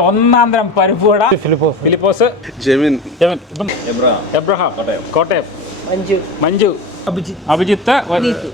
ഒന്നാം തരം പരിപ്പുവട. ഫിലിപ്പോസ്. ഫിലിപ്പോസ്. ജെമിൻ. ജെമിൻ. ഇപ്പം എബ്രഹാം. കോട്ടയം. മഞ്ജു. മഞ്ജു. അഭിജിത്ത്.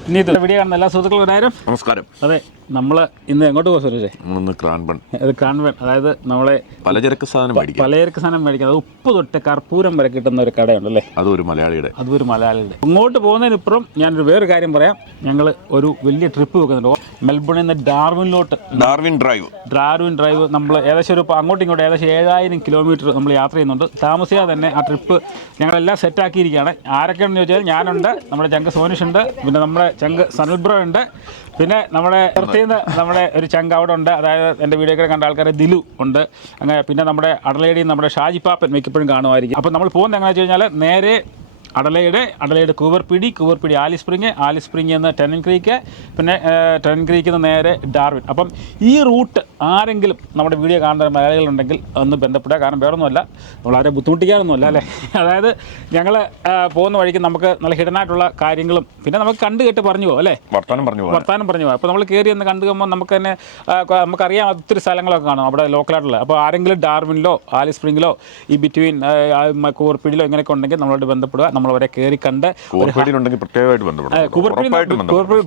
നീതു. വീഡിയോ കാണുന്ന എല്ലാ സുഹൃത്തുക്കളും ഒരായിരം നമസ്കാരം. അതെ. നമ്മൾ ഇന്ന് എങ്ങോട്ട് പോകും സുരേഷേ? നമ്മളൊന്ന് ക്രാൻബൺ. അത് കാൺവെൻ അതായത് നമ്മളെ പലചരക്ക് സാധനം മേടിക്കും. പലചരക്ക് സാധനം മേടിക്കുന്നത് ഉപ്പ് തൊട്ട് കർപ്പൂരം വരെ കിട്ടുന്ന ഒരു കടയുണ്ട് അല്ലേ അത് ഒരു മലയാളിയുടെ. അത് ഒരു മലയാളിയുടെ. ഇങ്ങോട്ട് പോകുന്നതിനിപ്പുറം ഞാനൊരു വേറൊരു കാര്യം പറയാം. ഞങ്ങൾ ഒരു വലിയ ട്രിപ്പ് വെക്കുന്നുണ്ട്. മെൽബണിൽ നിന്ന് ഡാർവിനിലോട്ട്. Darwin drive. ഡാർവിൻ ഡ്രൈവ് നമ്മൾ ഏകദേശം ഒരു അങ്ങോട്ടും ഇങ്ങോട്ട് ഏകദേശം ഏഴായിരം കിലോമീറ്റർ നമ്മൾ യാത്ര ചെയ്യുന്നുണ്ട്. താമസിയാതെ തന്നെ ആ ട്രിപ്പ് ഞങ്ങളെല്ലാം സെറ്റാക്കിയിരിക്കുകയാണ് ആരൊക്കെയാണെന്ന് ചോദിച്ചാൽ ഞാനുണ്ട് നമ്മുടെ ചങ്ക് സോനിഷ് ഉണ്ട് പിന്നെ നമ്മുടെ ചങ്ക് സനിൽബ്രോ ഉണ്ട് പിന്നെ നമ്മുടെ നിന്ന് നമ്മുടെ ഒരു ചങ്ക് അവിടെ ഉണ്ട് അതായത് എന്റെ വീഡിയോ കണ്ട ആൾക്കാരെ ദിലു ഉണ്ട്. അങ്ങനെ പിന്നെ നമ്മുടെ അടലേടിയും നമ്മുടെ ഷാജിപ്പാപ്പൻ മിക്കപ്പോഴും കാണുമായിരിക്കും. അപ്പോൾ നമ്മൾ പോകുന്നത് എങ്ങനെയാണെന്ന് വെച്ച് കഴിഞ്ഞാൽ നേരെ അടലയുടെ അടലയുടെ കൂവർപ്പിടി കൂവർപ്പിടി ആലി സ്പ്രിങ് ആലി സ്പ്രിങ് എന്ന് ടെനൻ ക്രീക്ക് പിന്നെ ടെനൻ ക്രീക്കിൽ നിന്ന് നേരെ ഡാർവിൻ. അപ്പം ഈ റൂട്ട് ആരെങ്കിലും നമ്മുടെ വീഡിയോ കാണുന്ന മലയാളികളുണ്ടെങ്കിൽ ഒന്ന് ബന്ധപ്പെടുക. കാരണം വേറൊന്നുമല്ല നമ്മൾ ആരെ ബുദ്ധിമുട്ടിക്കാനൊന്നുമല്ല അല്ലേ? അതായത് ഞങ്ങൾ പോകുന്ന വഴിക്ക് നമുക്ക് നല്ല ഹിഡനായിട്ടുള്ള കാര്യങ്ങളും പിന്നെ നമുക്ക് കണ്ടു കേട്ട് പറഞ്ഞു പോകും അല്ലേ? വർത്താനം പറഞ്ഞു പോകും വർത്താനം പറഞ്ഞു പോകും അപ്പോൾ നമ്മൾ കയറി ഒന്ന് കണ്ടു കഴിയുമ്പോൾ നമുക്ക് തന്നെ നമുക്കറിയാം ഒത്തിരി സ്ഥലങ്ങളൊക്കെ കാണും അവിടെ ലോക്കലായിട്ടുള്ള അപ്പോൾ ആരെങ്കിലും ഡാർവിനിലോ ആലി സ്പ്രിങ്ങിലോ ഈ ബിറ്റ്വീൻ കൂർപ്പിടിയിലോ ഇങ്ങനെയൊക്കെ ഉണ്ടെങ്കിൽ നമ്മളോട് ബന്ധപ്പെടുക. നമ്മൾ അവരെ കയറി കണ്ട്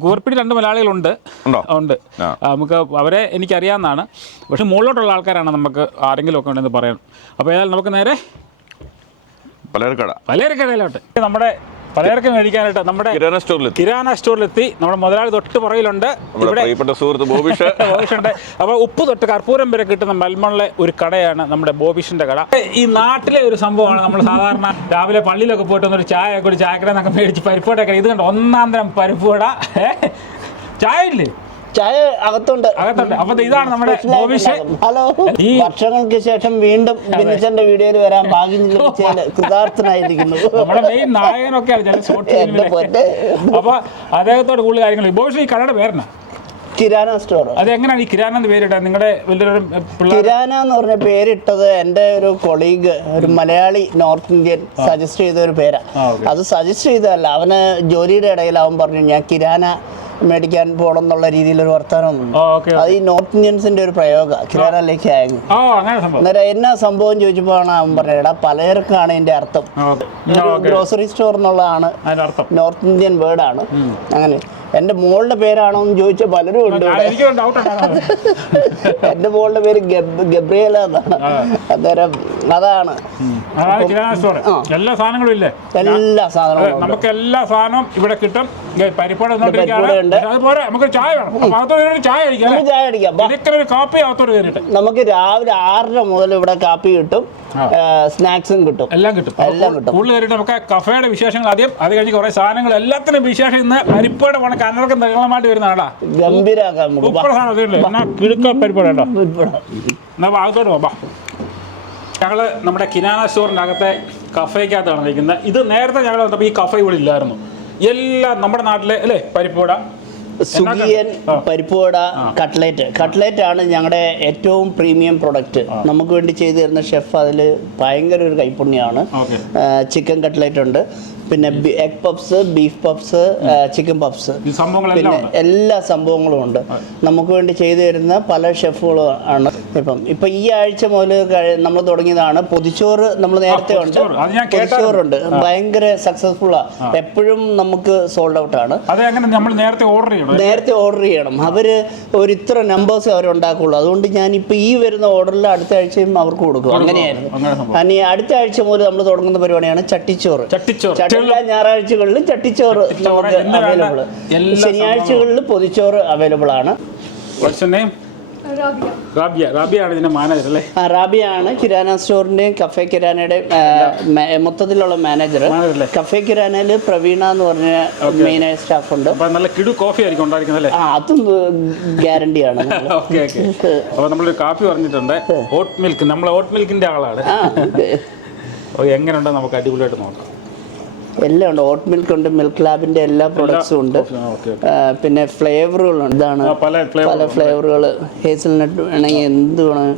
കൂവർപ്പിടി രണ്ട് മലയാളികളുണ്ട്. ഉണ്ട്? നമുക്ക് അവരെ എനിക്കറിയാവുന്നതാണ്. പക്ഷെ മുകളിലോട്ടുള്ള ആൾക്കാരാണ് നമുക്ക് ആരെങ്കിലും ഒക്കെ ഉണ്ടെന്ന് പറയാൻ. അപ്പോൾ ഏതായാലും നമുക്ക് നേരെ പലചരക്കട പലചരക്കടയിലോട്ട് നമ്മുടെ പലചരക്ക് മേടിക്കാനായിട്ട് നമ്മുടെ കിരാന സ്റ്റോറിൽ കിരാന സ്റ്റോറിലെത്തി. നമ്മുടെ മുതലാളി തൊട്ട് പുറകിലുണ്ട്. ഇവിടെ പ്രിയപ്പെട്ട സുഹൃത്ത് ബോബിഷ്. ബോബിഷുണ്ട്. അപ്പോൾ ഉപ്പ് തൊട്ട് കർപ്പൂരം വരെ കിട്ടുന്ന മൽമണിലെ ഒരു കടയാണ് നമ്മുടെ ബോബിഷിന്റെ കട. ഈ നാട്ടിലെ ഒരു സംഭവമാണ് നമ്മൾ സാധാരണ രാവിലെ പള്ളിയിലൊക്കെ പോയിട്ട് ഒരു ചായ ഒക്കെ ഒരു ചായക്കടന്നൊക്കെ മേടിച്ച് പരിപ്പോട്ടൊക്കെ ഇത് കണ്ടോ? ഒന്നാം തരം പരിപ്പുവട. ഏ? ചായ ഇല്ലേ ചായ അകത്തുണ്ട്. അകത്തുണ്ട്. അപ്പൊ ഇതാണ് നമ്മുടെ ഹലോ? ഈ- വർഷങ്ങൾക്ക് ശേഷം വീണ്ടും ബിനിച്ചന്റെ വീഡിയോയിൽ വരാൻ ഭാഗ്യം കൃതാർത്ഥനായിരിക്കുന്നു. നമ്മുടെ മെയിൻ നായകനൊക്കെയാണ് അപ്പൊ അദ്ദേഹത്തോട് കൂടുതൽ കാര്യങ്ങൾ ബോബിഷ് ഈ കടയുടെ പേരണ കിരാന സ്റ്റോർ അതെങ്ങനെയാണ് ഈ കിരാന എന്ന് പേരിട്ടത്? നിങ്ങളുടെ വലിയൊരു കിരാന എന്ന് പറഞ്ഞ പേരിട്ടത് എന്റെ ഒരു കൊളീഗ് ഒരു മലയാളി നോർത്ത് ഇന്ത്യൻ സജസ്റ്റ് ചെയ്ത ഒരു പേരാ. അത് സജസ്റ്റ് ചെയ്തതല്ല. അവന് ജോലിയുടെ ഇടയിൽ അവൻ പറഞ്ഞു ഞാൻ കിരാന മേടിക്കാൻ പോകണം എന്നുള്ള രീതിയിൽ ഒരു വർത്തമാനം അത് ഈ നോർത്ത് ഇന്ത്യൻസിന്റെ ഒരു പ്രയോഗ. അങ്ങനെ സംഭവം. അന്നേരം എന്നാ സംഭവം ചോദിച്ചപ്പോഴാണ് അവൻ പറഞ്ഞത് എടാ പലചരക്കാണ് ഇതിന്റെ അർത്ഥം. ഗ്രോസറി സ്റ്റോർ എന്നുള്ളതാണ് നോർത്ത് ഇന്ത്യൻ ആണ്. അങ്ങനെ. എന്റെ മോളുടെ പേരാണോ എന്ന് ചോദിച്ച പലരും ഉണ്ട് എന്റെ മോളുടെ പേര് ഗബ്രിയേല എന്നാണ്. അന്നേരം അതാണ്. അതാണ് കിരാന സ്റ്റോർ എല്ലാ സാധനങ്ങളും ഇല്ലേ? എല്ലാ സാധനങ്ങളും. നമുക്ക് എല്ലാ സാധനവും ഇവിടെ കിട്ടും. പരിപ്പോടെ. അതുപോലെ നമുക്ക് ചായ വേണം. ചായ നമുക്ക് ചായ അടിക്കാം. ബാ. ഒരു കാപ്പി അകത്തോട്ട് കയറിയിട്ട്. നമുക്ക് രാവിലെ ആറര മുതൽ ഇവിടെ കാപ്പി കിട്ടും. സ്നാക്സും കിട്ടും. എല്ലാം കിട്ടും. എല്ലാം കിട്ടും. കൂടുതൽ കയറിയിട്ട് നമുക്ക് കഫേയുടെ വിശേഷങ്ങൾ ആദ്യം അത് കഴിഞ്ഞ് കുറെ സാധനങ്ങൾ എല്ലാത്തിനും വിശേഷം ഇന്ന് പരിപ്പോടെ പോണ കന്നടക്കം നീളമായിട്ട് വരുന്നതാടാ ഗംഭീരാക്കാം അതില്ലേ എന്നാ ഭാഗത്തോട്ട് പരിപ്പോടെ കേട്ടോ എന്നാ ഭാഗത്തോട്ട് പോകാം ഞങ്ങൾ നമ്മുടെ കിനാന സ്റ്റോറിന്റെ അകത്തെ കഫേക്കകത്താണ് നിൽക്കുന്നത്. ഇത് നേരത്തെ ഞങ്ങൾ വന്നപ്പോൾ ഈ കഫേ ഇവിടെ ഇല്ലായിരുന്നു. എല്ലാം നമ്മുടെ നാട്ടിലെ അല്ലേ പരിപ്പുവട? സുഗിയൻ ആ. പരിപ്പുവട കട്ട്ലേറ്റ് കട്ട്ലേറ്റ്. ആണ് ഞങ്ങളുടെ ഏറ്റവും പ്രീമിയം പ്രൊഡക്റ്റ്. നമുക്ക് വേണ്ടി ചെയ്തു തരുന്ന ഷെഫ് അതിൽ ഭയങ്കര ഒരു കൈപ്പുണ്യമാണ് ചിക്കൻ കട്ട്ലേറ്റ് ഉണ്ട്. പിന്നെ egg puffs beef puffs chicken സംഭവങ്ങളെല്ലാം പിന്നെ എല്ലാ സംഭവങ്ങളും ഉണ്ട്. നമുക്ക് വേണ്ടി ചെയ്തു തരുന്ന പല ഷെഫുകളും ആണ്. ഇപ്പം ഇപ്പൊ ഈ ആഴ്ച മുതൽ നമ്മൾ തുടങ്ങിയതാണ്. പൊതിച്ചോറ് നമ്മൾ നേരത്തെ ഉണ്ട്. പൊതിച്ചോറുണ്ട്. ഭയങ്കര സക്സസ്ഫുൾ ആണ് എപ്പോഴും നമുക്ക് സോൾഡ് ഔട്ട് ആണ്. നേരത്തെ ഓർഡർ ചെയ്യണം? നേരത്തെ ഓർഡർ ചെയ്യണം. അവർ ഒരു ഇത്ര നമ്പേഴ്സ് അവരുണ്ടാക്കുള്ളൂ അതുകൊണ്ട് ഞാൻ ഇപ്പൊ ഈ വരുന്ന ഓർഡറിൽ അടുത്ത ആഴ്ചയും അവർക്ക് കൊടുക്കും. അങ്ങനെയായിരുന്നു. അനി അടുത്ത ആഴ്ച മുതൽ നമ്മൾ തുടങ്ങുന്ന പരിപാടിയാണ് ചട്ടിച്ചോറ്. ചട്ടിച്ചോറ് എല്ലാ ഞായറാഴ്ചകളിലും ചട്ടിച്ചോറ് നമുക്ക് അവൈലബിൾ എല്ലാ ശനിയാഴ്ചകളിൽ പൊതിച്ചോറ് അവൈലബിൾ ആണ്. What's name Rabia. റാബിയ. ആണ് ഇതിന്റെ മാനേജർ അല്ലേ? ആ, റാബിയാണ് കിരാന സ്റ്റോറിന്റെയും കഫേ കിരാനയുടെ മൊത്തത്തിലുള്ള മാനേജർ? കഫേ കിരാനയിൽ പ്രവീണ എന്ന് പറഞ്ഞ മെയിൻ സ്റ്റാഫ് ഉണ്ട്. നല്ല കിടു കോഫി ആയിരിക്കും അതും ഗ്യാരണ്ടിയാണ് ഓക്കെ ഓക്കെ അപ്പൊ നമ്മളൊരു കാപ്പി പറഞ്ഞിട്ടുണ്ട്. ഓട്ട് മിൽക്ക് നമ്മൾ ഓട്ട് മിൽക്കിന്റെ ആളാണ്. എങ്ങനെയുണ്ടോ നമുക്ക് അടിപൊളിയായിട്ട് നോക്കാം. എല്ലാം ഉണ്ട്. ഓട്ട് മിൽക്ക് ഉണ്ട് മിൽക്ക് ലാബിന്റെ എല്ലാ പ്രൊഡക്ട്സും ഉണ്ട്. പിന്നെ ഫ്ലേവറുകളുണ്ട് ഇതാണ് പല ഫ്ലേവറുകൾ ഹേസൽനട്ട് വേണമെങ്കിൽ എന്ത് വേണം.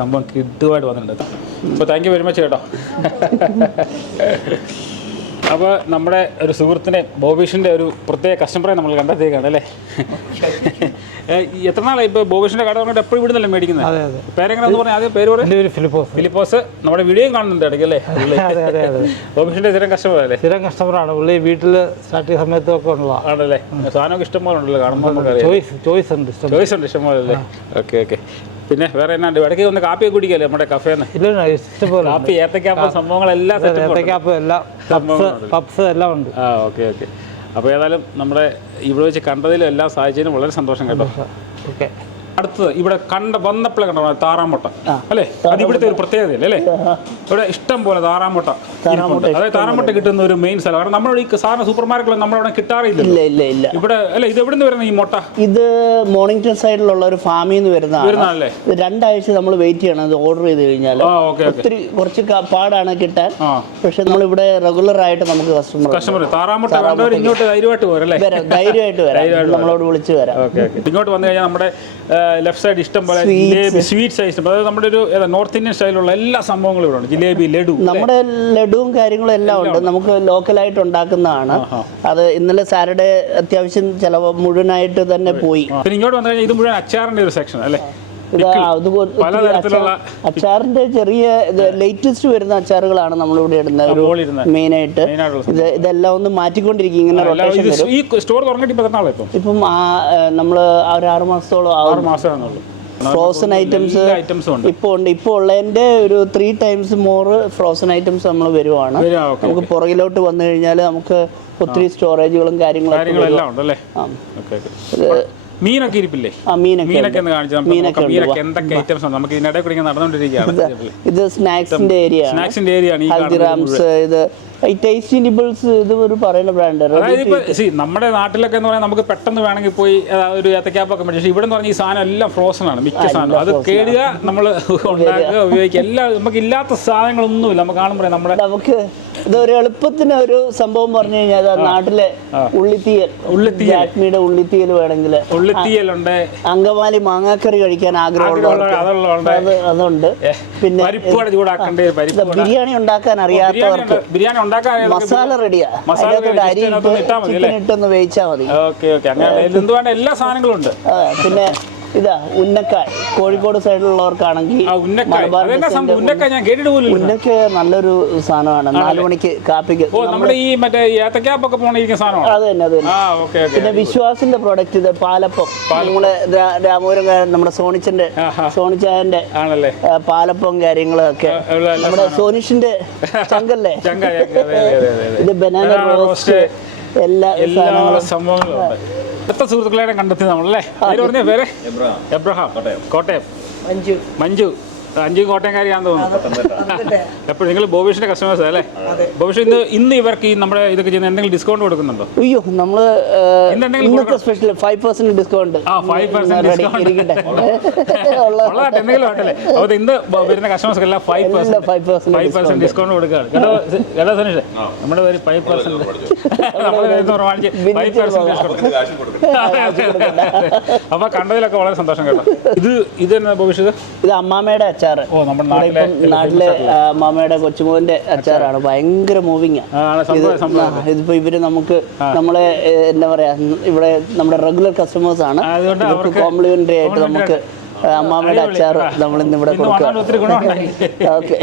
സംഭവം കിട്ടുമായിട്ട് വന്നിട്ടുണ്ട്. അപ്പോൾ താങ്ക് യു വെരി മച്ച് കേട്ടോ അപ്പോൾ നമ്മുടെ ഒരു സുഹൃത്തിനെ ബോബീഷിന്റെ ഒരു പ്രത്യേക കസ്റ്റമറെ നമ്മൾ കണ്ടെത്തിയേക്കാണ് അല്ലേ? എത്ര നാളായി ഇപ്പോൾ ബോബീഷിന്റെ കട പറഞ്ഞിട്ട് എപ്പോഴും ഇവിടെ നിന്നല്ലേ മേടിക്കുന്നത് പേരെങ്ങനെയാന്ന് പറഞ്ഞാൽ ആദ്യം പേര് പറയും. ഫിലിപ്പോസ്. ഫിലിപ്പോസ് നമ്മുടെ വീഡിയോയും കാണുന്നുണ്ട് ഇടയ്ക്ക് അല്ലേ? ബോബീഷിന്റെ സ്ഥിരം കസ്റ്റമർ അല്ലേ? സ്ഥിരം കസ്റ്റമറാണ് പുള്ളി വീട്ടിൽ സ്റ്റാർട്ട് ചെയ്ത സമയത്തൊക്കെ ഉള്ള ആണല്ലേ? സാധനമൊക്കെ ഇഷ്ടംപോലെ ഉണ്ടല്ലോ കാണുമ്പോൾ ചോയ്സ് ചോയ്സ് ഉണ്ട് ഇഷ്ടം ചോയ്സ് ഉണ്ട് ഇഷ്ടംപോലെ അല്ലേ? Okay okay. പിന്നെ വേറെ എന്നാണ്ട് ഇടയ്ക്ക് ഒന്ന് കാപ്പി കുടിക്കല്ലേ നമ്മുടെ കഫേന്ന്? കാപ്പി ഏത്തക്കാപ്പ് സംഭവങ്ങളെല്ലാം ഏത്തക്കാപ്പ് എല്ലാം പപ്സ് എല്ലാം ഉണ്ട്. ആ ഓക്കെ ഓക്കെ. അപ്പോൾ ഏതായാലും നമ്മുടെ ഇവിടെ വെച്ച് കണ്ടതിലും എല്ലാം സാധിച്ചതിനും വളരെ സന്തോഷം കേട്ടോ. ഓക്കെ. അടുത്തത് ഇവിടെ കണ്ട വന്നപ്പോഴേ കണ്ടോ? താറാമുട്ട. അല്ലേ? അത് ഇവിടുത്തെ ഒരു പ്രത്യേകതയല്ലേ അല്ലേ? ഇവിടെ ഇഷ്ടം പോലെ താറാമുട്ട. അതായത് താറാമുട്ട കിട്ടുന്ന ഒരു മെയിൻ സ്ഥലം. കാരണം നമ്മുടെ ഈ സാധാരണ സൂപ്പർ മാർക്കറ്റിൽ നമ്മളവിടെ കിട്ടാറില്ല ഇല്ല ഇല്ല ഇല്ല. ഇവിടെ അല്ലെ ഇത് എവിടെ വരുന്ന ഈ മുട്ട? ഇത് മോർണിംഗ് സൈഡിലുള്ള ഒരു ഫാമിൽ നിന്ന് വരുന്നതാണ് രണ്ടാഴ്ച നമ്മൾ വെയിറ്റ് ചെയ്യണം. അത് ഓർഡർ ചെയ്ത് കഴിഞ്ഞാൽ ഒത്തിരി കുറച്ച് പാടാണ് കിട്ടാൻ. പക്ഷെ നമ്മൾ ഇവിടെ റെഗുലർ ആയിട്ട് നമുക്ക് കസ്റ്റമർ കസ്റ്റമർ താറാമുട്ട ഇങ്ങോട്ട് ധൈര്യമായിട്ട് വരാം ധൈര്യമായിട്ട് വരാം. നമ്മളോട് വിളിച്ച് വരാം. ഇങ്ങോട്ട് വന്നു കഴിഞ്ഞാൽ നമ്മുടെ ലെഫ്റ്റ് സൈഡ് ഇഷ്ടം പോലെ ജിലേബി സ്വീറ്റ് സൈസ് അതായത് നമ്മുടെ ഒരു നോർത്ത് ഇന്ത്യൻ സ്റ്റൈലുള്ള എല്ലാ സംഭവങ്ങളും ഇവിടെ ഉണ്ട്. ജിലേബി ലഡു നമ്മുടെ ലഡുവും കാര്യങ്ങളും എല്ലാം ഉണ്ട്. നമുക്ക് ലോക്കലായിട്ട് ഉണ്ടാക്കുന്നതാണ്. അത് ഇന്നലെ സാറ്റർഡേ അത്യാവശ്യം ചിലവ് മുഴുവനായിട്ട് തന്നെ പോയി. പിന്നെ ഇങ്ങോട്ട് വന്നു കഴിഞ്ഞാൽ ഇത് മുഴുവൻ അച്ചാറിന്റെ ഒരു സെക്ഷൻ അല്ലേ? പലതരത്തിലുള്ള അച്ചാറിന്റെ ചെറിയ ലേറ്റസ്റ്റ് വരുന്ന അച്ചാറുകളാണ് നമ്മളിവിടെ ഇടുന്നത്. മെയിൻ ആയിട്ട് ഇത് ഇതെല്ലാം ഒന്ന് മാറ്റിക്കൊണ്ടിരിക്കും ഇങ്ങനെ റൊട്ടേഷൻ ഈ സ്റ്റോർ ഇപ്പൊ ഇപ്പം? നമ്മൾ ഒരു ആറ് മാസത്തോളം ആറ് ആവും മാസമാണെന്നുള്ളൂ ഫ്രോസൺ ഐറ്റംസ് ഇപ്പോൾ ഉണ്ട്. ഇപ്പോൾ ഉള്ളതിന്റെ ഒരു three times more frozen items നമ്മൾ വരുവാണ്. നമുക്ക് പുറകിലോട്ട് വന്നു കഴിഞ്ഞാൽ നമുക്ക് ഒത്തിരി സ്റ്റോറേജുകളും കാര്യങ്ങളൊക്കെ മീനൊക്കെ ഇരിപ്പില്ലേ? മീനൊക്കെ മീനൊക്കെ എന്തൊക്കെ ഐറ്റംസ് ഉണ്ട് നമുക്ക് ഇതിനിടെ കൂടി നടന്നുകൊണ്ടിരിക്കുകയാണ്. ഇത് സ്നാക്സിന്റെ ഏരിയ ആണ്. സ്നാക്സിന്റെ ഏരിയ ആണ് ഹൽദിറാംസ് ഇത് ഈ ടേസ്റ്റി നിബിൾസ് ഇത് ഒരു പറയുന്ന ബ്രാൻഡ് നമ്മുടെ നാട്ടിലൊക്കെ എന്ന് പറയാൻ നമുക്ക് പെട്ടെന്ന് വേണമെങ്കിൽ പോയി ഒരു ഏത്തക്കാപ്പൊക്കെ മേടിച്ചു പക്ഷേ ഇവിടെ എന്ന് പറഞ്ഞാൽ ഈ സാധനം എല്ലാം ഫ്രോസൺ ആണ് മിക്ക സാധനം അത് കേടുക നമ്മൾ ഉണ്ടാക്കുക ഉപയോഗിക്കുക. എല്ലാ നമുക്ക് ഇല്ലാത്ത സാധനങ്ങളൊന്നുമില്ല. നമുക്ക് കാണുമ്പോൾ നമ്മുടെ നമുക്ക് ഇതൊരു എളുപ്പത്തിന് ഒരു സംഭവം പറഞ്ഞു കഴിഞ്ഞാൽ നാട്ടിലെ ഉള്ളിത്തീയൽ ഉള്ളിത്തീയൽ. ജാക്മിയുടെ ഉള്ളിത്തീയൽ വേണമെങ്കിൽ. ഉള്ളിത്തീയലുണ്ട്. അങ്കമാലി മാങ്ങാക്കറി കഴിക്കാൻ അത് അതുണ്ട്. പിന്നെ ബിരിയാണി ഉണ്ടാക്കാൻ അറിയാത്തവർക്ക്. ബിരിയാണി ഉണ്ടാക്കാൻ മസാല റെഡിയാ. മസാല. അരി ഇട്ടാ ചിക്കൻ ഇട്ടൊന്ന് വേവിച്ചാൽ മതി. Okay okay. അങ്ങനെ എന്ത് എല്ലാ സാധനങ്ങളും ഉണ്ട്. പിന്നെ ഇതാ ഉന്നക്കായ്. കോഴിക്കോട് സൈഡിലുള്ളവർക്കാണെങ്കിൽ ഉന്നക്കായ്. ഞാൻ കേട്ടിട്ട് പോലും ഉന്നക്ക നല്ലൊരു സാധനമാണ്. നാലു മണിക്ക് കാപ്പിക്ക് നമ്മുടെ ഈ മറ്റേ ഏത്തക്കാപ്പൊക്കെ പോണിരിക്കുന്ന സാധനമാണ്? അത് തന്നെ അത് തന്നെ. പിന്നെ വിശ്വാസിന്റെ പ്രോഡക്റ്റ് ഇത് പാലപ്പം. നമ്മൾ രാമപുരം നമ്മുടെ സോണിച്ചന്റെ. സോണിച്ചായന്റെ പാലപ്പം കാര്യങ്ങളും ഒക്കെ ആ, ഉള്ള എല്ലാ നമ്മുടെ സോനിഷിന്റെ ചങ്കല്ലേ? ഇത് ബനാന റോസ്റ്റ്. എല്ലാ സംഭവങ്ങളും എത്ര സുഹൃത്തുക്കളെ കണ്ടെത്തി നമ്മളല്ലേ? പേര് പറഞ്ഞ പേര്? എബ്രഹാം. കോട്ടയം. മഞ്ജു. മഞ്ജു. അഞ്ചു കോട്ടയംകാരിയാന്ന് തോന്നുന്നു. എപ്പോഴും നിങ്ങൾ ബോബീഷിന്റെ കസ്റ്റമേഴ്സ് അല്ലേ? ബോബീഷ് ഇന്ന് ഇന്ന് ഇവർക്ക് ഈ നമ്മുടെ ഇതൊക്കെ ചെയ്യുന്ന എന്തെങ്കിലും ഡിസ്കൗണ്ട് കൊടുക്കുന്നുണ്ടോ? അയ്യോ നമ്മൾ ഇന്നത്തെ സ്പെഷ്യൽ ഫൈവ് പെർസെന്റ് ഡിസ്കൗണ്ട് ആ ഫൈവ് പെർസെന്റ് ഡിസ്കൗണ്ട് എന്തെങ്കിലും ആയിട്ടല്ലേ അപ്പോൾ ഇന്ന് വരുന്ന കസ്റ്റമേഴ്സ് എല്ലാം five percent five percent discount കൊടുക്കുകയാണ് കേട്ടോ കേട്ടോ സനീഷ്? നമ്മുടെ പേര് five percent five percent discount അപ്പൊ കണ്ടതിലൊക്കെ വളരെ സന്തോഷം കേട്ടോ. ഇത് ഇത് തന്നെ ഭവിഷ്യത്ത് ഇത് അമ്മാമ്മയുടെ നമ്മുടെ നാട്ടിലെ മാമയുടെ കൊച്ചുമോന്റെ അച്ചാറാണ്. ഭയങ്കര മൂവിങ് ഇതിപ്പോ ഇവർ നമുക്ക് നമ്മളെ എന്താ പറയാ ഇവിടെ നമ്മുടെ റെഗുലർ കസ്റ്റമേഴ്സ് ആണ്. ഇവർക്ക് അവർക്ക് കോംപ്ലിമെന്ററി ആയിട്ട് നമുക്ക് അമ്മാമ്മയുടെ അച്ചാർ നമ്മൾ ഇന്ന് ഇവിടെ കൊടുക്കുക. ഓക്കെ.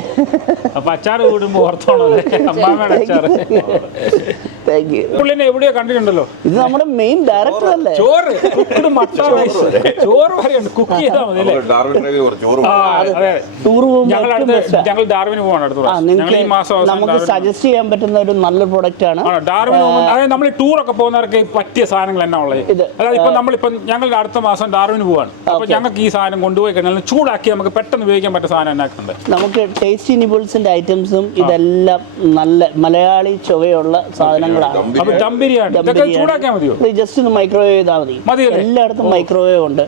അപ്പൊ അച്ചാറ് കൂടുമ്പോ അമ്മാമ്മയുടെ അച്ചാറ്. താങ്ക് യു പുള്ളിനെ എവിടെയോ കണ്ടിട്ടുണ്ടല്ലോ. ഇത് നമ്മുടെ മെയിൻ ഡയറക്ടർ അല്ലേ? ചോറ്. കുക്കഡ് മട്ട റൈസ് ചോറ് വരെയുണ്ട് കുക്ക് ചെയ്താൽ മതി അല്ലേ? ഡാർവിൻ ഡ്രൈവിൽ കുറച്ച് ചോറ് അതെ ടൂർ ഞങ്ങൾ അടുത്ത്. ഞങ്ങൾ ഡാർവിന് പോവാണ് അടുത്ത ആ പ്രാവശ്യം. ഞങ്ങൾ ഈ മാസം അവസാനം നമുക്ക് ഡാർവിന് സജസ്റ്റ് ചെയ്യാൻ പറ്റുന്ന ഒരു നല്ല പ്രൊഡക്റ്റ് ആണ്. ആണ്? ഡാർവിൻ പോകുമ്പോൾ അതായത് നമ്മൾ ടൂറൊക്കെ പോകുന്നവർക്ക് ഈ പറ്റിയ സാധനങ്ങൾ എന്നാ ഉള്ളത്? ഇത്, അതായത് ഇപ്പം നമ്മളിപ്പം ഞങ്ങളുടെ അടുത്ത മാസം ഡാർവിന് പോവാണ്. അപ്പോൾ ഞങ്ങൾക്ക് ഈ സാധനം കൊണ്ടുപോയി കഴിഞ്ഞാൽ ചൂടാക്കി നമുക്ക് പെട്ടെന്ന് ഉപയോഗിക്കാൻ പറ്റുന്ന സാധനം എന്നാക്കുന്നുണ്ട്. നമുക്ക് ടേസ്റ്റി നിബിൾസിന്റെ ഐറ്റംസും ഇതെല്ലാം നല്ല മലയാളി ചുവയുള്ള സാധനങ്ങളാണ്. അപ്പൊ ദം ബിരിയാണി. ഇതൊക്കെ ചൂടാക്കിയാൽ മതിയോ? ഇത് ജസ്റ്റ് ഒന്ന് മൈക്രോവേവ് ചെയ്താൽ മതി? എല്ലായിടത്തും മൈക്രോവേവ് ഉണ്ട്.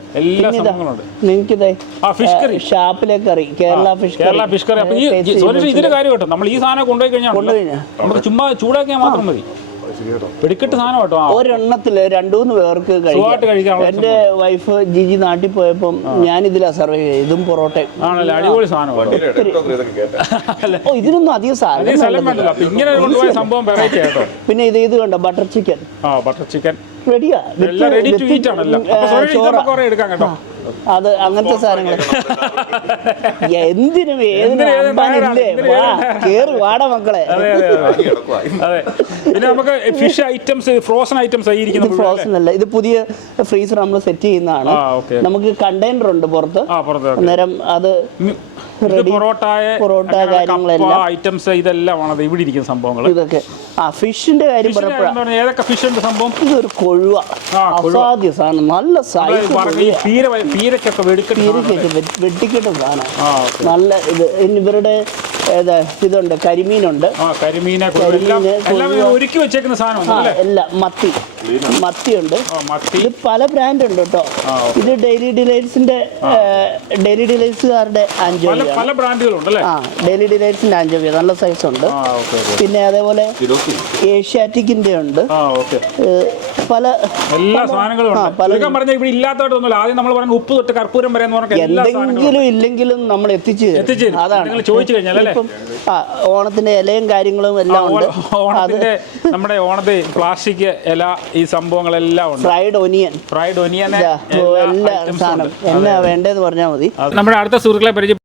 നിങ്ങൾക്കിതേ fish curry ഷാപ്പിലെ curry Kerala fish Kerala fish curry ഇതിന്റെ കാര്യം കേട്ടോ. നമ്മൾ ഈ സാധനം കൊണ്ടുപോയി കഴിഞ്ഞാൽ കൊണ്ടുപോയി കഴിഞ്ഞാൽ. നമുക്ക് ചുമ്മാ ചൂടാക്കിയാൽ മാത്രം മതി. വെടിക്കെട്ട് സാധനം കേട്ടോ. ഒരെണ്ണത്തിൽ ഒരെണ്ണത്തിൽ രണ്ടൂന്ന് പേർക്ക് കഴിക്കാം. എന്റെ എന്റെ വൈഫ് ജിജി നാട്ടിൽ പോയപ്പം ഞാൻ ഇതിലാ സർവേ ചെയ്തത്. ഇതും പൊറോട്ടയും. ആണല്ലേ? അടിപൊളി സാധനം ഓ ഇതിനൊന്നും അധികം സാധനം ഇങ്ങനെ കൊണ്ടുപോയ സംഭവം വെറൈറ്റി കേട്ടോ പിന്നെ ഇത് ഇത് കണ്ടോ? ബട്ടർ ചിക്കൻ ആ ബട്ടർ ചിക്കൻ റെഡിയാ റെഡി ടു ഈറ്റ് ആണല്ലോ. എടുക്കാം കേട്ടോ. അത് അങ്ങനത്തെ സാധനങ്ങൾ. എന്തിനും ഏതിനും അമ്പാനില്ലേ വാ ഏതിനും വാട മക്കളെ. അതെ പിന്നെ നമുക്ക് ഫിഷ് ഐറ്റംസ് ഫ്രോസൺ ഐറ്റംസ് ആയി ഇത് ഇരിക്കുന്ന ഫ്രോസൺ അല്ല? ഇത് പുതിയ ഫ്രീസർ നമ്മൾ സെറ്റ് ചെയ്യുന്നതാണ്. നമുക്ക് കണ്ടെയ്നർ ഉണ്ട് പുറത്ത്. അന്നേരം അത്. പൊറോട്ടായ പൊറോട്ട കാര്യങ്ങളെല്ലാം. ഐറ്റംസ് ഇതെല്ലാം ആണ് ഇവിടെ ഇരിക്കുന്ന സംഭവങ്ങൾ ഇതൊക്കെ. ആ ഫിഷിന്റെ കാര്യം പറഞ്ഞപ്പോഴാണ് ഏതൊക്കെ ഫിഷിന്റെ സംഭവം? ഇതൊരു കൊഴുവ. അസാധ്യ സാധനം. നല്ല സൈസ് പീരക്കൊക്കെ വെടിക്കെട്ട് വെട്ടിക്കെട്ട് സാധനം. നല്ല ഇത് ഇവരുടെ ഏതാ ഇതുണ്ട് കരിമീനുണ്ട്. കരിമീനെ ഒരുക്കി വെച്ചേക്കുന്ന സാധനം ആ അല്ലേ എല്ലാം മത്തി. മത്തിയുണ്ട്. ഇത് പല ബ്രാൻഡ് ഉണ്ട് കേട്ടോ. ഇത് ഡെയിലി ഡിലൈറ്റ്സിന്റെ ഡെയിലി ഡിലൈറ്റ്സുകാരുടെ പല ആഞ്ചോവിയാണ് പല ബ്രാൻഡുകളുണ്ട് അല്ലേ ആ ഡെയിലി ഡിലൈറ്റ്സിന്റെ ആഞ്ചോവി നല്ല സൈസ് ഉണ്ട്. പിന്നെ അതേപോലെ ഏഷ്യാറ്റിക്കിന്റെ ഉണ്ട്. പല എല്ലാ സാധനങ്ങളും ആ, ഉണ്ട്. പല- ചുരുക്കം പറഞ്ഞാൽ ഇവിടെ ഇല്ലാത്തതായിട്ടൊന്നുമില്ല ആദ്യം നമ്മൾ പറഞ്ഞ ഉപ്പ് തൊട്ട് കർപ്പൂരം വരെ എന്ന് പറഞ്ഞ എല്ലാ സാധനങ്ങളും എന്തെങ്കിലും ഇല്ലെങ്കിലും നമ്മൾ എത്തിച്ചു എത്തിച്ചേരും. അതാണ്. ചോദിച്ചു കഴിഞ്ഞാൽ അല്ലേ? ആ ഓണത്തിന്റെ ഇലയും കാര്യങ്ങളും എല്ലാം ഉണ്ട്. ഓണത്തിന്റെ നമ്മുടെ ഓണത്തെ പ്ലാസ്റ്റിക് ഇല ഈ സംഭവങ്ങളെല്ലാം ഉണ്ട്. ഫ്രൈഡ് ഒനിയൻ ഫ്രൈഡ് ഒനിയൻ എല്ലാ സാധനം. എന്നാ വേണ്ടതെന്ന് പറഞ്ഞാൽ മതി. നമ്മുടെ അടുത്ത സുഹൃത്തുക്കളെ പരിചയപ്പെട്ട്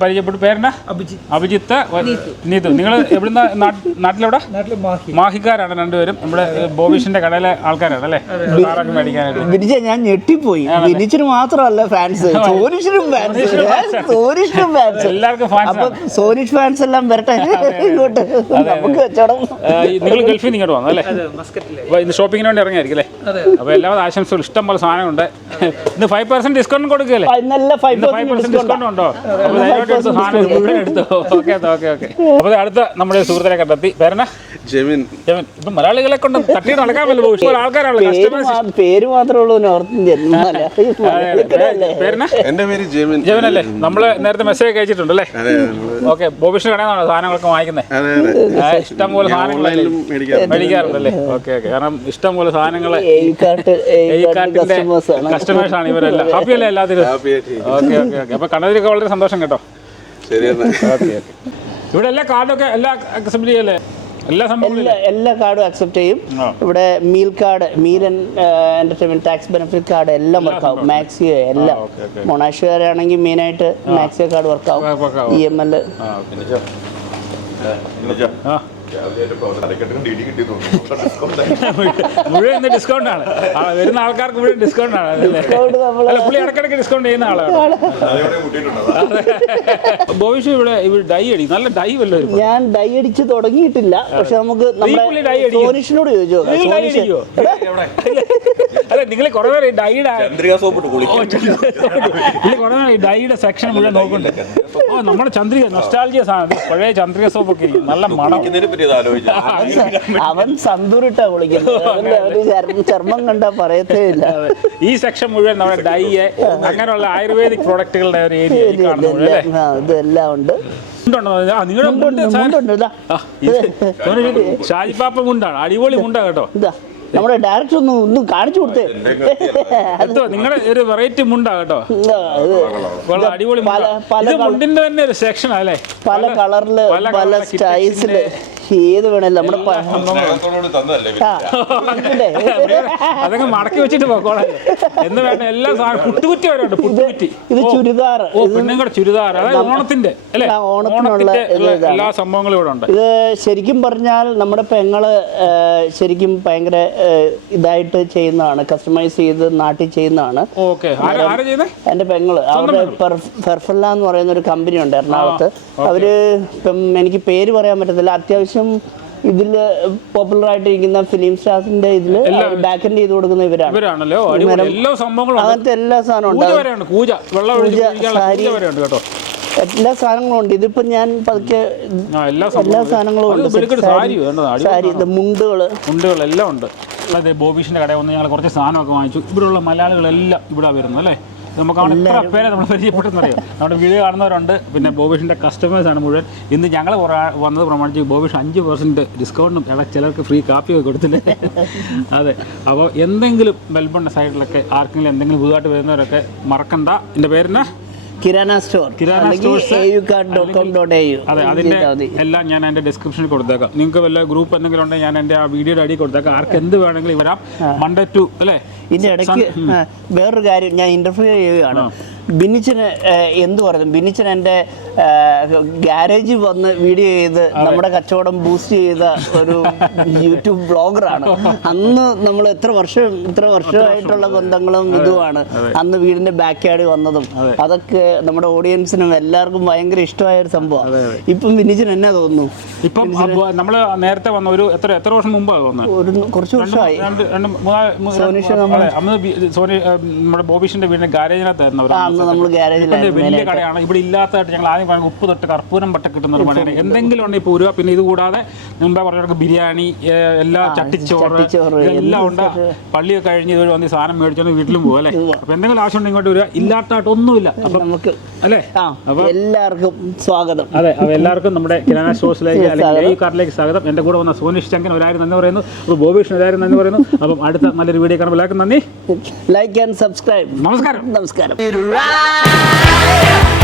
പരിചയപ്പെട്ടു പേരെന്നാ? അഭിജിത്ത്. വ- നീതു. നിങ്ങൾ എവിടുന്ന നാട്ട്- നാട്ടിലെവിടെ? നാട്ടിൽ മാഹി. മാഹിക്കാരാണ് രണ്ടുപേരും. നമ്മുടെ ഏ, ബോബീഷിന്റെ കടയിലെ ആൾക്കാരാണ് അല്ലേ? താറൊക്കെ മേടിക്കാനായിട്ട്. ബിനിജ ഞാൻ ഞെട്ടിപ്പോയി. ബിനിച്ചിന് മാത്രമല്ല ഫാൻസ് സോനിഷിനും ഫാൻസ് സോനിഷിനും ഫാൻസ് എല്ലാവർക്കും fans അപ്പൊ സോനിഷ് ഫാൻസ് എല്ലാം വരട്ടെ. ഇങ്ങോട്ട് നമുക്ക് വെച്ചോടം. നിങ്ങൾ ഗൾഫിൽ നിന്ന് ഇങ്ങോട്ട് വന്നു അല്ലേ? മസ്കറ്റിലെ. അപ്പോൾ ഇന്ന് ഷോപ്പിങ്ങിന് വേണ്ടി ഇറങ്ങിയായിരിക്കും അല്ലേ? അതെ. എല്ലാ ആശംസകളും ആശംസകൾ. ഇഷ്ടം പോലെ സാധനമുണ്ട് ഇന്ന് ഫൈവ് പെർസെന്റ് ഡിസ്കൗണ്ട് കൊടുക്കുകയല്ലേ? ഫൈവ് പെർസെന്റ് ഡിസ്കൗണ്ട് ഉണ്ടോ? സാധനം എടുത്തോ. ഓക്കെ ഓക്കെ ഓക്കെ അപ്പോൾ അടുത്ത നമ്മുടെ സുഹൃത്തിനെ കണ്ടെത്തി. പേരണ ജെമിൻ. ജെമിൻ. ഇപ്പം മലയാളികളെ കൊണ്ട് തട്ടി നടക്കാൻ പറ്റില്ല. ആൾക്കാരാണല്ലോ. പേര് മാത്രമേ ഉള്ളൂ നോർത്ത് എന്റെ പേര് ജെമിൻ. ജെമിൻ അല്ലേ? നമ്മൾ നേരത്തെ മെസ്സേജ് അയച്ചിട്ടുണ്ട് അല്ലേ? നമ്മൾ ഓക്കെ ബോബിഷിന്റെ കടയാണോ സാധനങ്ങളൊക്കെ വാങ്ങിക്കുന്നത് ഇഷ്ടം പോലെ സാധനങ്ങൾ മേടിക്കാറുണ്ട്. അല്ലേ ഓക്കെ ഓക്കെ. കാരണം ഇഷ്ടം പോലെ കാർട്ടിന്റെ കസ്റ്റമേഴ്സ് ആണ്. ഇവരെല്ലാം. ഹാപ്പി അല്ലേ എല്ലാത്തിലും ഓക്കെ ഓക്കെ ഓക്കെ. അപ്പൊ കണ്ടതിലൊക്കെ വളരെ സന്തോഷം കേട്ടോ. ശരി ഇവിടെ എല്ലാ കാർഡൊക്കെ എല്ലാ അക്സെപ്റ്റ് ചെയ്യല്ലേ? എല്ലാ എല്ലാ കാർഡും അക്സെപ്റ്റ് ചെയ്യും. ഇവിടെ meal card meal entertainment tax benefit card എല്ലാം വർക്കാവും മാക്സിയോ എല്ലാം. മൊണാശുകാരാണെങ്കിൽ മെയിനായിട്ട് മാക്സിയോ കാർഡ് വർക്കാവും work ആവും. ഇ എം എൽ മുഴുവൻ ഡിസ്കൗണ്ട് ആണ്. വരുന്ന ആൾക്കാർക്ക് മുഴുവൻ ഡിസ്കൗണ്ട് ആണ്. അല്ല പുള്ളി ഇടക്കിടക്ക് ഡിസ്കൗണ്ട് ചെയ്യുന്ന ആളാണ് ബോയിഷ് ഇവിടെ ഇവിടെ ഡൈ അടി. നല്ല ഡൈ വല്ല ഞാൻ ഡൈ അടിച്ച് തുടങ്ങിയിട്ടില്ല. പക്ഷെ നമുക്ക് നമ്മുടെ ചോദിച്ചോ അടിക്കും. സോനിഷിനോട് ചോദിച്ചു. അല്ല നിങ്ങൾ കുറെ പേര് ഡൈയുടെ ചന്ദ്രിക സോപ്പിട്ട് കുളിക്കും പുള്ളി കുറെ നേരം ഈ ഡൈയുടെ സെക്ഷൻ മുഴുവൻ നോക്കുന്നുണ്ട്. ഓ നമ്മുടെ ചന്ദ്രിക നൊസ്റ്റാൾജിയ സാധനം. പഴയ ചന്ദ്രിക സോപ്പൊക്കെ ഇരിക്കും നല്ല മണം. അവൻ സന്തൂരിട്ടാ ഒരു ചർമ്മ- കണ്ടാ പറയത്തേ ഇല്ല. ഈ സെക്ഷൻ മുഴുവൻ നമ്മുടെ ഡൈയെ അങ്ങനെയുള്ള ആയുർവേദിക് പ്രൊഡക്റ്റുകളുടെ ഒരു ഏരിയ ഈ കാണുന്ന അല്ലേ? ഇതെല്ലാം- ഉണ്ട്. നിങ്ങളുടെ ഷാജിപ്പാപ്പ മുണ്ടാണ്. അടിപൊളി മുണ്ടാ കേട്ടോ. നമ്മുടെ ഡയറക്ടർ ഒന്നും ഒന്നും കാണിച്ചു കൊടുത്തേ. നിങ്ങളുടെ ഒരു വെറൈറ്റി മുണ്ടാ കേട്ടോ? അടിപൊളി പല പല മുണ്ടിന്റെ തന്നെ ഒരു സെക്ഷൻ അല്ലേ? പല കളറിൽ പല സ്റ്റൈൽസിൽ ഏത് വേണമല്ലോ. നമ്മുടെ? അതങ്ങ് മടക്കി വെച്ചിട്ട് പോക്കോളെ. എന്ന് വേണ്ട എല്ലാ സാധനം പുട്ടുകുറ്റി വരെ ഉണ്ട് പുട്ടുകുറ്റി ഇത് ഓ, ചുരിദാർ ഓ പെണ്ണുങ്ങളുടെ ചുരിദാർ അതായത് ഓണത്തിന്റെ അല്ലേ? ഓണത്തിനുള്ള. എല്ലാ സംഭവങ്ങളും ഇവിടെ ഉണ്ട്. ഇത് ശരിക്കും പറഞ്ഞാൽ നമ്മുടെ പെങ്ങൾ ശരിക്കും ഭയങ്കര ഇതായിട്ട് ചെയ്യുന്നതാണ് കസ്റ്റമൈസ് ചെയ്ത് നാട്ടിൽ ചെയ്യുന്നതാണ്. എന്റെ പെങ്ങൾ. അവരുടെ ഫെർഫല്ല എന്ന് പറയുന്ന ഒരു കമ്പനി ഉണ്ട് എറണാകുളത്ത്. അവർ ഇപ്പം എനിക്ക് പേര് പറയാൻ പറ്റത്തില്ല. അത്യാവശ്യം ഇതിൽ പോപ്പുലർ ആയിട്ടിരിക്കുന്ന ഫിലിം സ്റ്റാർസിന്റെ ഇതിൽ ബാക്ക് എൻഡ് ചെയ്ത് കൊടുക്കുന്ന ഇവരാണ്. ഇവരാണല്ലോ? എല്ലാ സംഭവങ്ങളും അങ്ങനത്തെ എല്ലാ സാധനവും കൂജ കേട്ടോ. എല്ലാ സാധനങ്ങളും ഉണ്ട്. ഇതിപ്പോ ഞാൻ പതുക്കെ എല്ലാ എല്ലാ സാധനങ്ങളും ഉണ്ട്. സാരി മുണ്ടുകൾ. മുണ്ടുകളെല്ലാം ഉണ്ട്. അതെ ബോബീഷിന്റെ കടയിൽ വന്ന് ഞങ്ങൾ കുറച്ച് സാധനമൊക്കെ വാങ്ങിച്ചു. ഇവിടെയുള്ള മലയാളികളെല്ലാം ഇവിടെ വരുന്നു അല്ലേ? നമുക്ക് അവിടെ എത്ര പേരെ നമ്മൾ പരിചയപ്പെട്ടെന്നറിയോ? നമ്മുടെ വീഡിയോ കാണുന്നവരുണ്ട്. പിന്നെ ബോബിഷിന്റെ കസ്റ്റമേഴ്സാണ് മുഴുവൻ. ഇന്ന് ഞങ്ങൾ വന്നത് പ്രമാണിച്ച് ബോബിഷ് അഞ്ച് പെർസെന്റ് ഡിസ്കൗണ്ടും ഇട ചിലർക്ക് ഫ്രീ കാപ്പിയൊക്കെ കൊടുത്തില്ലേ? അതെ. അപ്പോൾ എന്തെങ്കിലും മെൽബണിന്റെ സൈഡിലൊക്കെ ആർക്കെങ്കിലും എന്തെങ്കിലും പുതുതായിട്ട് വരുന്നവരൊക്കെ മറക്കണ്ട. എന്റെ പേരിന് കിരാന സ്റ്റോർ കിരാന അതെ എല്ലാം ഞാൻ എന്റെ ഡിസ്ക്രിപ്ഷനിൽ കൊടുത്തേക്കാം. നിങ്ങൾക്ക് വല്ല ഗ്രൂപ്പ് എന്തെങ്കിലും ഉണ്ടെങ്കിൽ ഞാൻ എന്റെ ആ വീഡിയോയുടെ അടി കൊടുത്തേക്കാം. ആർക്ക് എന്ത് വേണമെങ്കിലും വരാം. മണ്ടേ ടു അല്ലേ? ഇതിന്റെ ഇടയ്ക്ക് വേറൊരു കാര്യം ഞാൻ ഇന്റർഫിയർ ചെയ്യുകയാണ്. ബിന്നിച്ചന് ആ, എന്ത് പറയുന്നു? ബിനിച്ചൻ എന്റെ ഗാരേജിൽ വന്ന് വീഡിയോ ചെയ്ത് നമ്മുടെ കച്ചവടം ബൂസ്റ്റ് ചെയ്ത ഒരു യൂട്യൂബ് ബ്ലോഗറാണ്. അന്ന് നമ്മൾ എത്ര വർഷം ഇത്ര വർഷമായിട്ടുള്ള ബന്ധങ്ങളും ഇതുമാണ്. അന്ന് വീടിന്റെ ബാക്ക് യാർഡിൽ വന്നതും അതൊക്കെ നമ്മുടെ ഓഡിയൻസിനും എല്ലാവർക്കും ഭയങ്കര ഇഷ്ടമായ ഒരു സംഭവം ഇപ്പം ബിനിച്ചൻ എന്നാ തോന്നുന്നു? ഇപ്പം നമ്മൾ നേരത്തെ വന്ന ഒരു എത്ര എത്ര വർഷം മുമ്പാണ് വന്നത് ഒരു കുറച്ച് വർഷമായി. സോനീഷ് നമ്മുടെ ബോബിഷിന്റെ വീടിന്റെ ഗാരേജിനകത്തായിരുന്നു അന്ന് നമ്മൾ ഗാരേജിൽ വലിയ കടയാണ്. ഇവിടെ ഇല്ലാത്തതായിട്ട് ഞങ്ങൾ ആദ്യം പറഞ്ഞ ഉപ്പ് തൊട്ട് കർപ്പൂരം പട്ട കിട്ടുന്ന ഒരു പണിയാണ്. എന്തെങ്കിലും ഉണ്ടെങ്കിൽ ഇപ്പോൾ രൂപ പിന്നെ ഇത് കൂടാതെ മുമ്പേ പറഞ്ഞവർക്ക് ബിരിയാണി എല്ലാ ചട്ടിച്ചോറ് എല്ലാം ഉണ്ട്. പള്ളിയൊക്കെ കഴിഞ്ഞ് ഇതുവരെ വന്ന് സാധനം മേടിച്ചോണ്ട് വീട്ടിലും പോകും അല്ലേ? അപ്പൊ എന്തെങ്കിലും ആവശ്യം ഉണ്ടെങ്കിൽ ഇങ്ങോട്ട് വരിക. ഇല്ലാത്തതായിട്ട് ഒന്നുമില്ല. അപ്പൊ നമുക്ക് അല്ലേ? എല്ലാവർക്കും സ്വാഗതം. അതെ അപ്പൊ എല്ലാവർക്കും നമ്മുടെ കിരാന സ്റ്റോഴ്സിലേക്ക് അല്ലെങ്കിൽ ഈ കാർഡിലേക്ക് സ്വാഗതം. എന്റെ കൂടെ വന്ന സോനിഷ് ചങ്കൻ ഒരായിരം നന്ദി പറയുന്നു. അപ്പൊ ബോബീഷിന് ഒരായിരം നന്ദി പറയുന്നു. അപ്പം അടുത്ത നല്ലൊരു വീഡിയോ കാണുമ്പോൾ എല്ലാവർക്കും നന്ദി. ലൈക്ക് ആൻഡ് സബ്സ്ക്രൈബ് നമസ്കാരം. നമസ്കാരം. าย